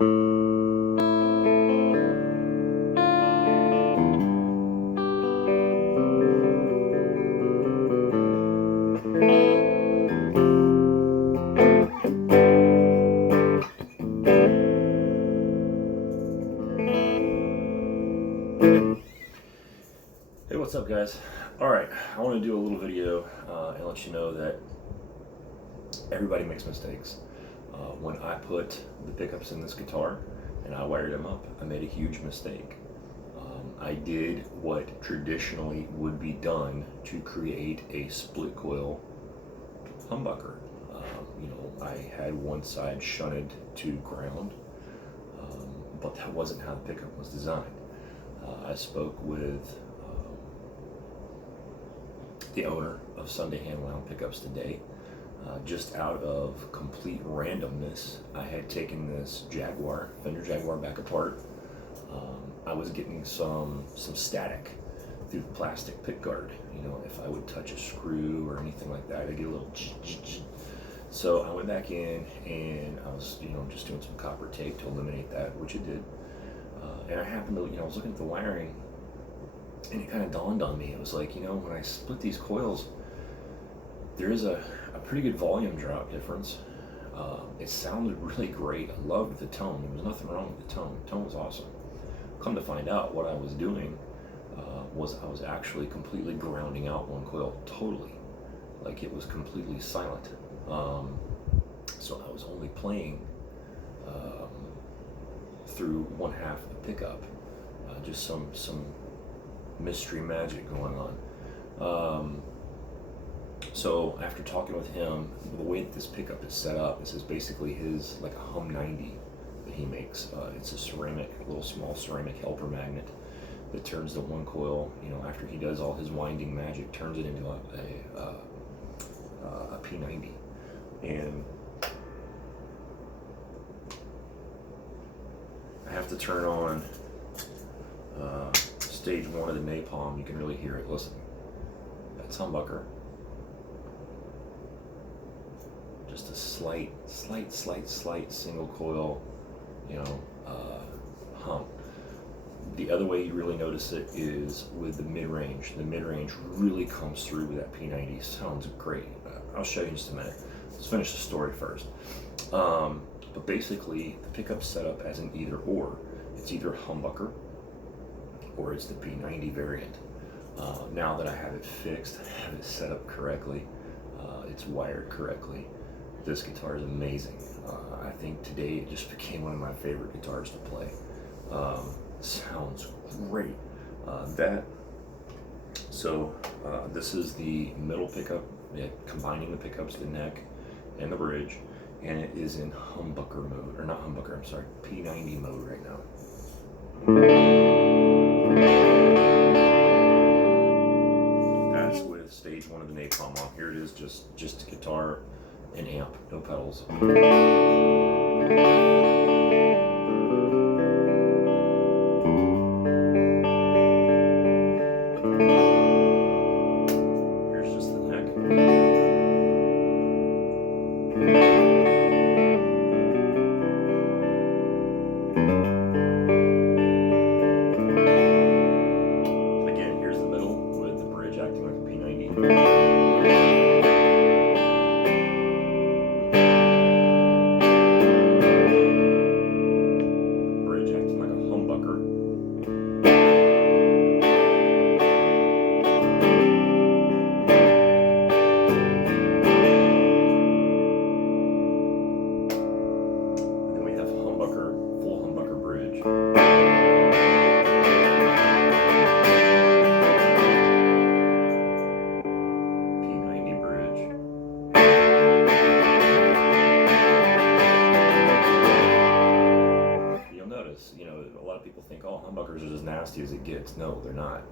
Hey, what's up, guys? Alright, I want to do a little video and let you know that everybody makes mistakes. When I put the pickups in this guitar and I wired them up, I made a huge mistake. I did what traditionally would be done to create a split coil humbucker. I had one side shunted to ground, but that wasn't how the pickup was designed. I spoke with the owner of Sunday Handwound Pickups today. Just out of complete randomness, I had taken this Fender Jaguar back apart. I was getting some static through the plastic pick guard. If I would touch a screw or anything like that, I'd get a little So I went back in and I was, just doing some copper tape to eliminate that, which it did. And I happened to, I was looking at the wiring, and it kind of dawned on me. It was like, when I split these coils, there is a pretty good volume drop difference. It sounded really great. I loved the tone. There was nothing wrong with the tone. The tone was awesome. Come to find out, what I was doing was I was actually completely grounding out one coil totally. Like, it was completely silent. So I was only playing through one half of the pickup. Just some mystery magic going on. So after talking with him, the way that this pickup is set up, this is basically his, like a Hum 90 that he makes. It's a little small ceramic helper magnet that turns the one coil, after he does all his winding magic, turns it into a P90. And I have to turn on stage 1 of the Napalm. You can really hear it. Listen, that's humbucker. Just a slight single coil, hum. The other way you really notice it is with the mid-range. The mid-range really comes through with that P90. Sounds great. I'll show you in just a minute. Let's finish the story first. But basically, the pickup's set up as an either or. It's either humbucker or it's the P90 variant. Now that I have it fixed, I have it set up correctly, it's wired correctly, this guitar is amazing. I think today it just became one of my favorite guitars to play. Sounds great. This is the middle pickup, combining the pickups, the neck and the bridge, and it is in humbucker mode, or not humbucker, I'm sorry, P90 mode right now. That's with stage 1 of the Napalm on. Here it is, just guitar and amp, no pedals. Here's just the neck. Again, here's the middle with the bridge acting like a P90. A lot of people think, oh, humbuckers are as nasty as it gets. No, they're not.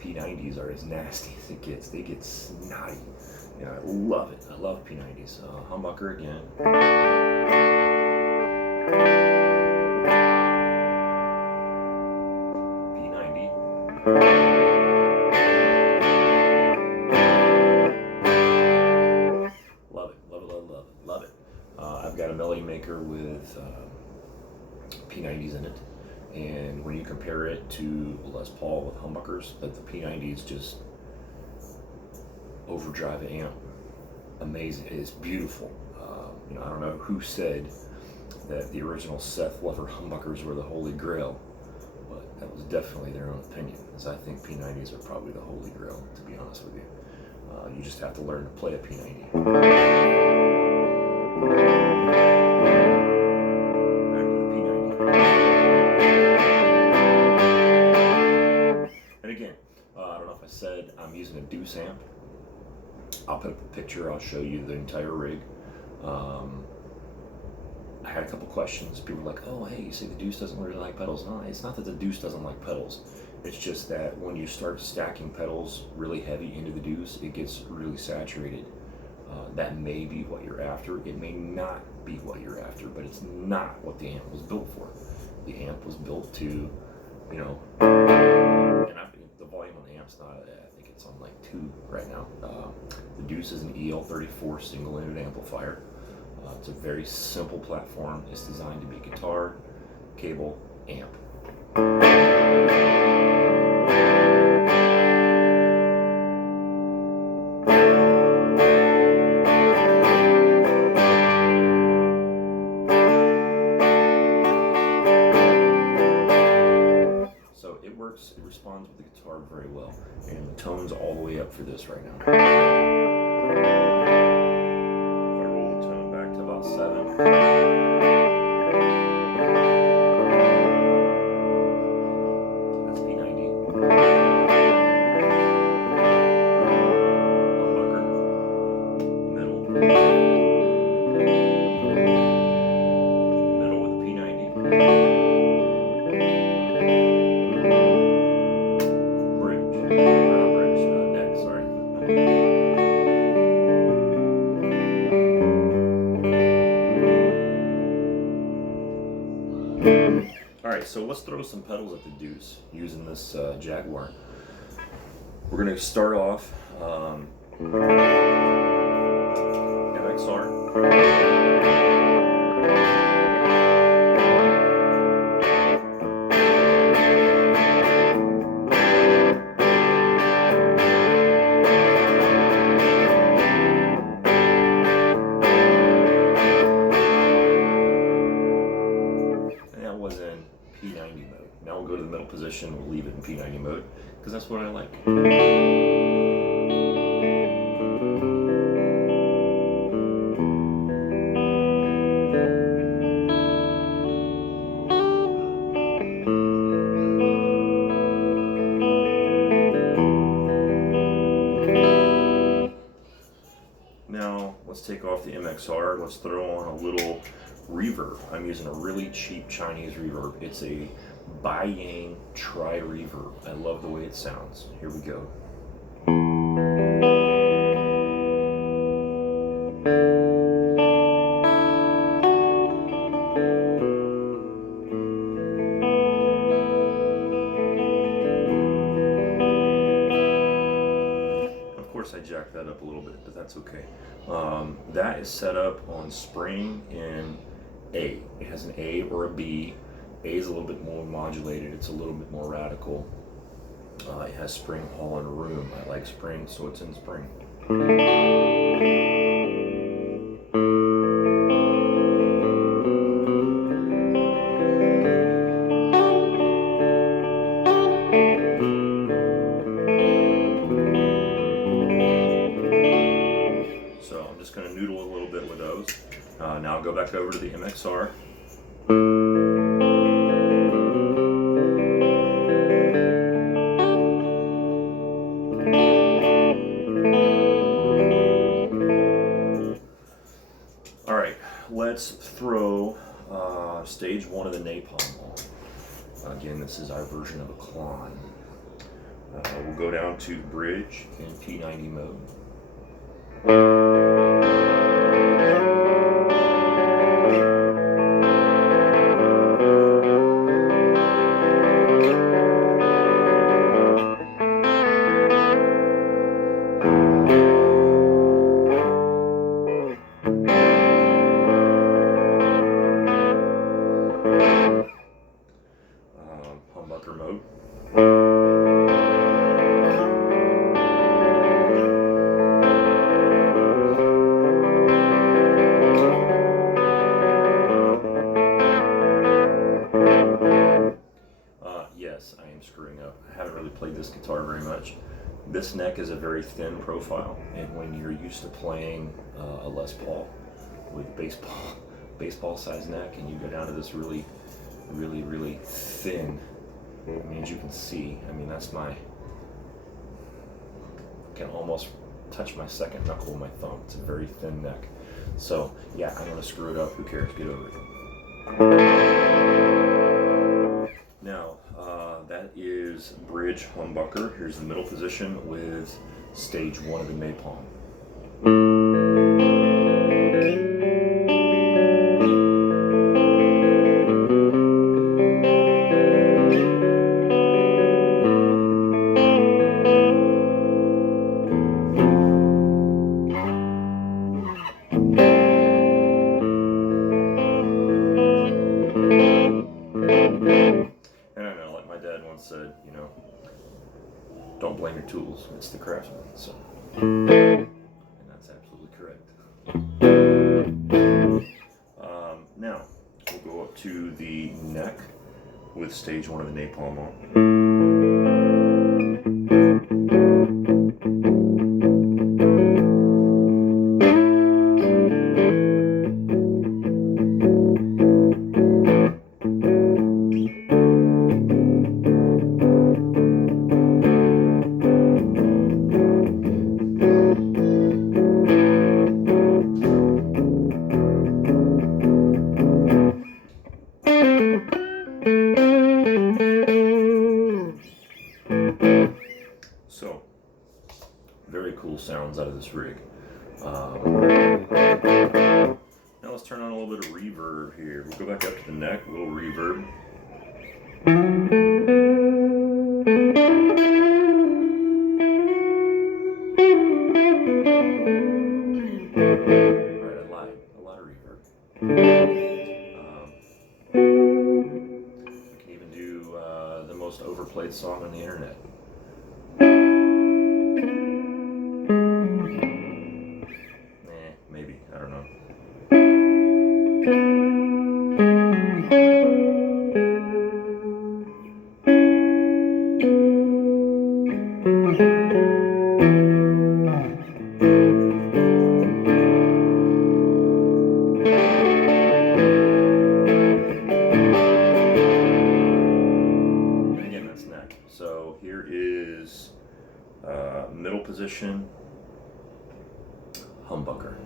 P90s are as nasty as it gets. They get snotty. I love it. I love P90s. Humbucker again. P90. Love it. Love it, love it, love it, love it. I've got a melody maker with P90s in it. And when you compare it to Les Paul with humbuckers, the P90 is just Overdrive amp. Amazing. It's beautiful. I don't know who said that the original Seth Lover humbuckers were the holy grail, but that was definitely their own opinion, as I think P90s are probably the holy grail, to be honest with you. You just have to learn to play a P90. Back to the P90. And again, I don't know if I said I'm using a Duece amp. I'll put up a picture, I'll show you the entire rig. I had a couple questions. People were like, oh, hey, you say the Duece doesn't really like pedals. No, it's not that the Duece doesn't like pedals. It's just that when you start stacking pedals really heavy into the Duece, it gets really saturated. That may be what you're after. It may not be what you're after, but it's not what the amp was built for. The amp was built to, and the volume on the amp's not, I think it's on like 2 right now. The Duece is an EL34 single-ended amplifier. It's a very simple platform. It's designed to be guitar, cable, amp. So it works, it responds with the guitar very well. And the tone's all the way up for this right now. Alright, so let's throw some pedals at the Duece using this Jaguar. We're going to start off MXR. P90 mode. Now we'll go to the middle position, we'll leave it in P90 mode, because that's what I like. Now, let's take off the MXR, let's throw on a little reverb. I'm using a really cheap Chinese reverb. It's a Baiyang tri-reverb. I love the way it sounds. Here we go. Of course I jacked that up a little bit, but that's okay. That is set up on spring in A. It has an A or a B. A is a little bit more modulated, it's a little bit more radical. It has spring, hall, and room. I like spring, so it's in spring. So I'm just going to noodle a little bit with those. Now I'll go back over to the MXR. Let's throw stage 1 of the Napalm on. Again, this is our version of a clon. We'll go down to bridge in P90 mode. much. This neck is a very thin profile, and when you're used to playing a Les Paul with baseball size neck, and you go down to this really thin, I mean, as you can see, I mean, that's my, I can almost touch my second knuckle with my thumb. It's a very thin neck. So yeah, I'm gonna screw it up. Who cares? Get over it. Now, that is bridge humbucker. Here's the middle position with stage 1 of the Napalm. And I know, like my dad once said, you know, don't blame your tools, it's the craftsman. So, and that's absolutely correct. Now, we'll go up to the neck with stage 1 of the Napalm on. So, very cool sounds out of this rig. Now let's turn on a little bit of reverb here. We'll go back up to the neck, a little reverb. Alright, I lied. A lot of reverb. I can even do the most overplayed song on the internet. Maybe, I don't know. And again, that's neck. So here is middle position humbucker.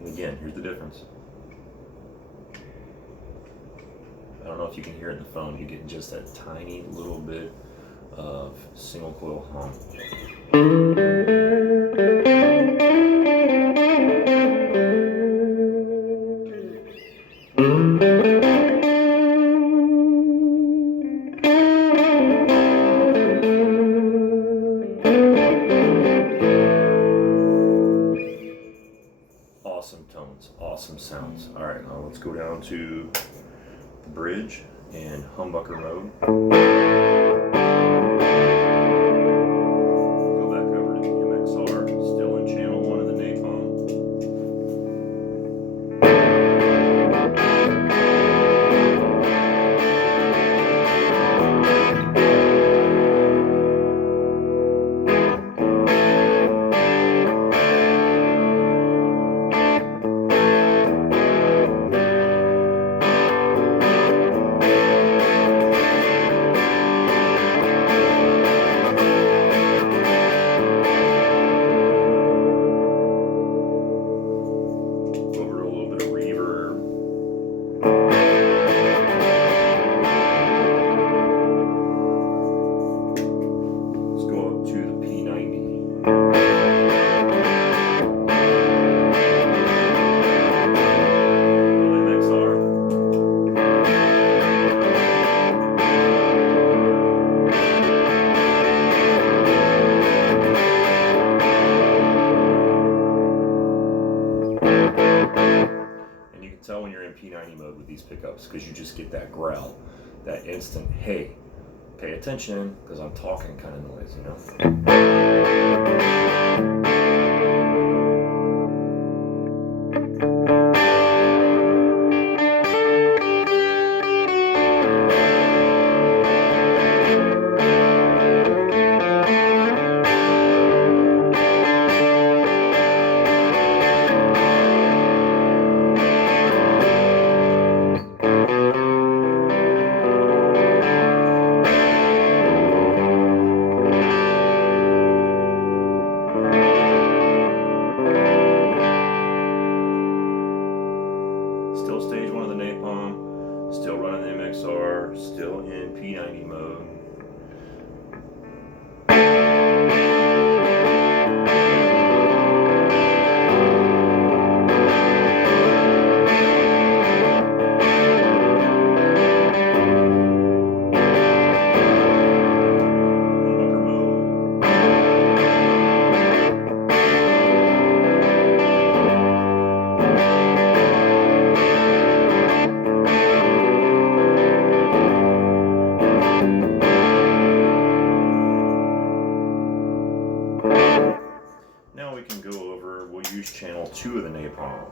And again, here's the difference. I don't know if you can hear it in the phone. You get just that tiny little bit of single coil hum. Awesome tones, awesome sounds. All right, now let's go down to the bridge in humbucker mode. Go back over to the MXR, still in channel 1 of the Napalm. Tell when you're in P90 mode with these pickups, because you just get that growl, that instant, hey, pay attention, because I'm talking kind of noise, you know? P90 mode. Now we can go over, we'll use channel 2 of the Napalm.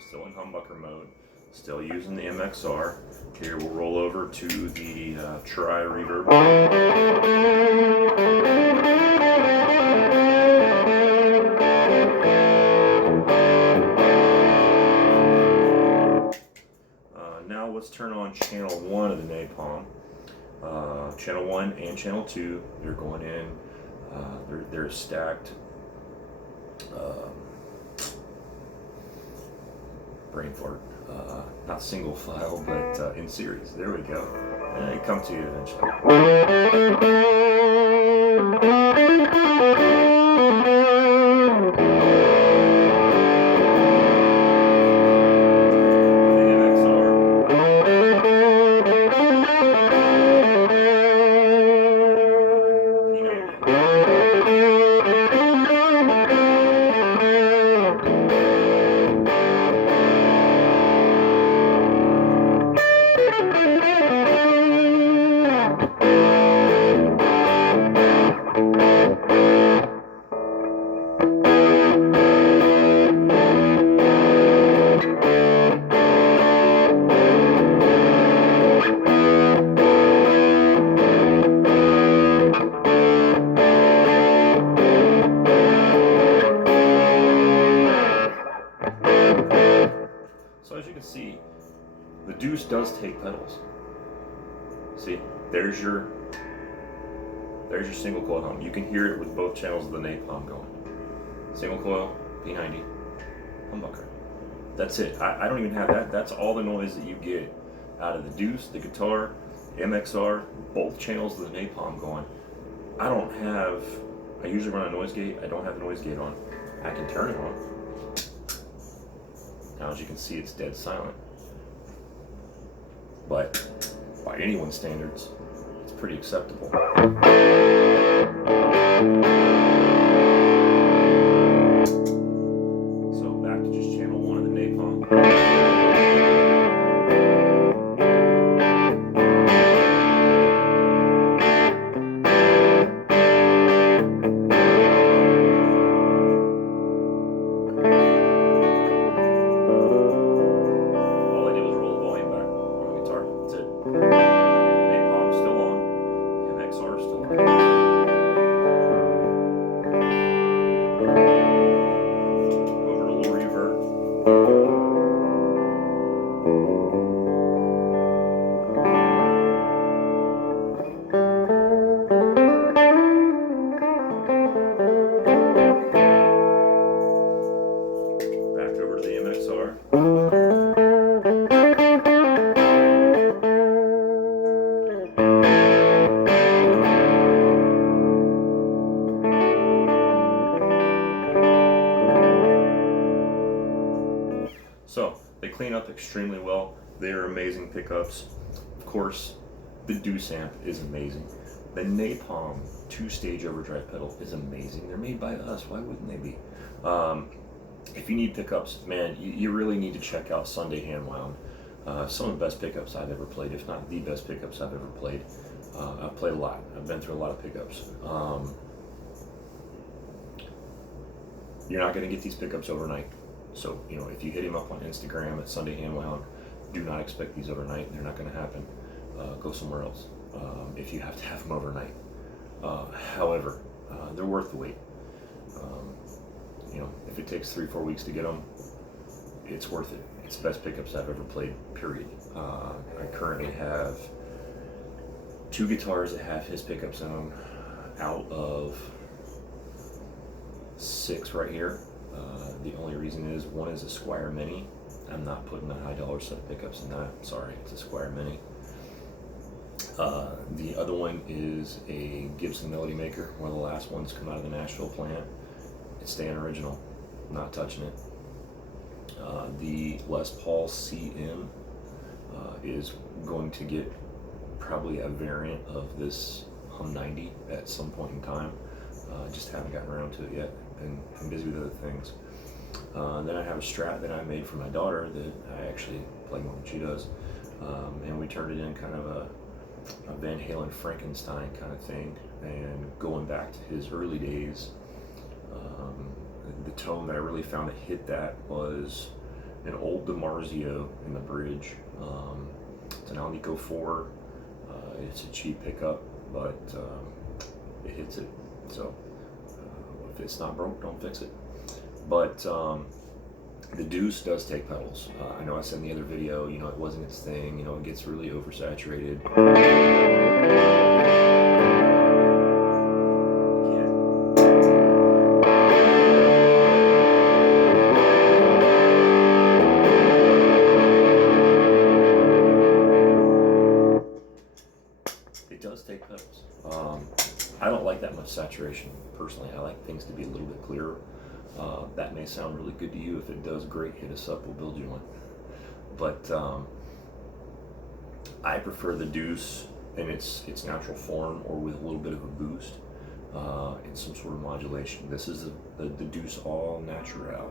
Still in humbucker mode, still using the MXR. Here we'll roll over to the tri reverb. Now let's turn on channel 1 of the Napalm. Channel 1 and channel 2, they're going in, they're stacked. Brain fart. Not single file, but in series. There we go. And it come to you eventually. So as you can see, the Duece does take pedals. See, there's your single coil hum. You can hear it with both channels of the Napalm going. Single coil, P90, humbucker. That's it. I don't even have that. That's all the noise that you get out of the Duece, the guitar, MXR, both channels of the Napalm going. I usually run a noise gate. I don't have the noise gate on. I can turn it on. Now, as you can see, it's dead silent. But by anyone's standards, it's pretty acceptable. So back to just channel 1 of the Napalm. Napalm still on, MXR still on. Over to low reverb. Back over to the MXR. So they clean up extremely well. They are amazing pickups. Of course, the Duece amp is amazing. The Napalm 2-stage overdrive pedal is amazing. They're made by us. Why wouldn't they be? If you need pickups, man, you really need to check out Sunday Handwound. Some of the best pickups I've ever played, if not the best pickups I've ever played. I've played a lot. I've been through a lot of pickups. You're not going to get these pickups overnight. So, if you hit him up on Instagram at Sunday Handwound, do not expect these overnight. They're not going to happen. Go somewhere else if you have to have them overnight. However, they're worth the wait. If it takes 3-4 weeks to get them, it's worth it. It's the best pickups I've ever played, period. I currently have 2 guitars that have his pickups in them out of 6 right here. The only reason is one is a Squire Mini. I'm not putting a high dollar set of pickups in that. Sorry, it's a Squire Mini. The other one is a Gibson Melody Maker, one of the last ones to come out of the Nashville plant. It's staying original, not touching it. The Les Paul CM is going to get probably a variant of this Hum 90 at some point in time. Just haven't gotten around to it yet, and I'm busy with other things. Then I have a Strat that I made for my daughter that I actually play more than she does, and we turned it in kind of a Van Halen Frankenstein kind of thing, and going back to his early days, the tone that I really found that hit that was an old DiMarzio in the bridge. It's an Alnico 4. It's a cheap pickup, but it hits it. So if it's not broke, don't fix it. But the Duece does take pedals. I know I said in the other video, you know, it wasn't its thing. You know, it gets really oversaturated. It does take pedals. I don't like that much saturation personally. I like things to be a little bit clearer. That may sound really good to you. If it does, great, hit us up, we'll build you one. But I prefer the Duece in its natural form, or with a little bit of a boost and some sort of modulation. This is the Duece All Natural.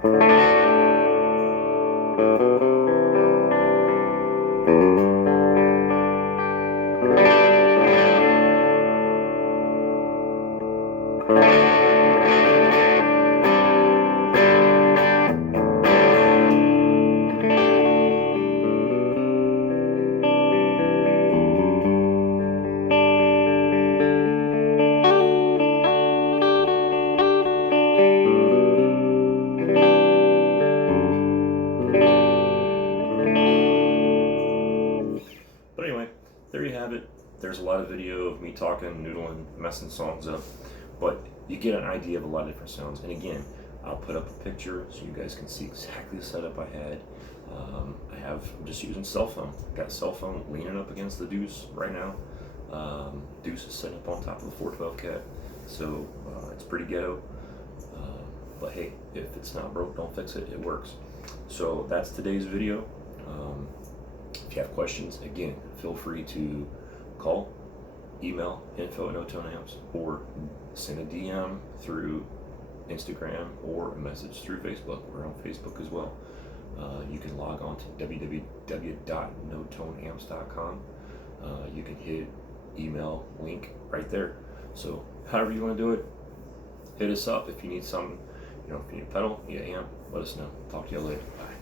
But anyway, there you have it. There's a lot of video of me talking, noodling, messing songs up, but you get an idea of a lot of different sounds. And again, I'll put up a picture so you guys can see exactly the setup I had. I'm just using cell phone. Got a cell phone leaning up against the Duece right now. Duece is sitting up on top of the 412 cat, so it's pretty ghetto. But hey, if it's not broke, don't fix it. It works. So that's today's video. If you have questions, again, feel free to call, email, info@NotoneAmps, or send a DM through Instagram or a message through Facebook. We're on Facebook as well. You can log on to www.notoneamps.com. You can hit email link right there. So however you want to do it, hit us up. If you need something, you know, if you need a pedal, you need an amp, let us know. Talk to you later. Bye.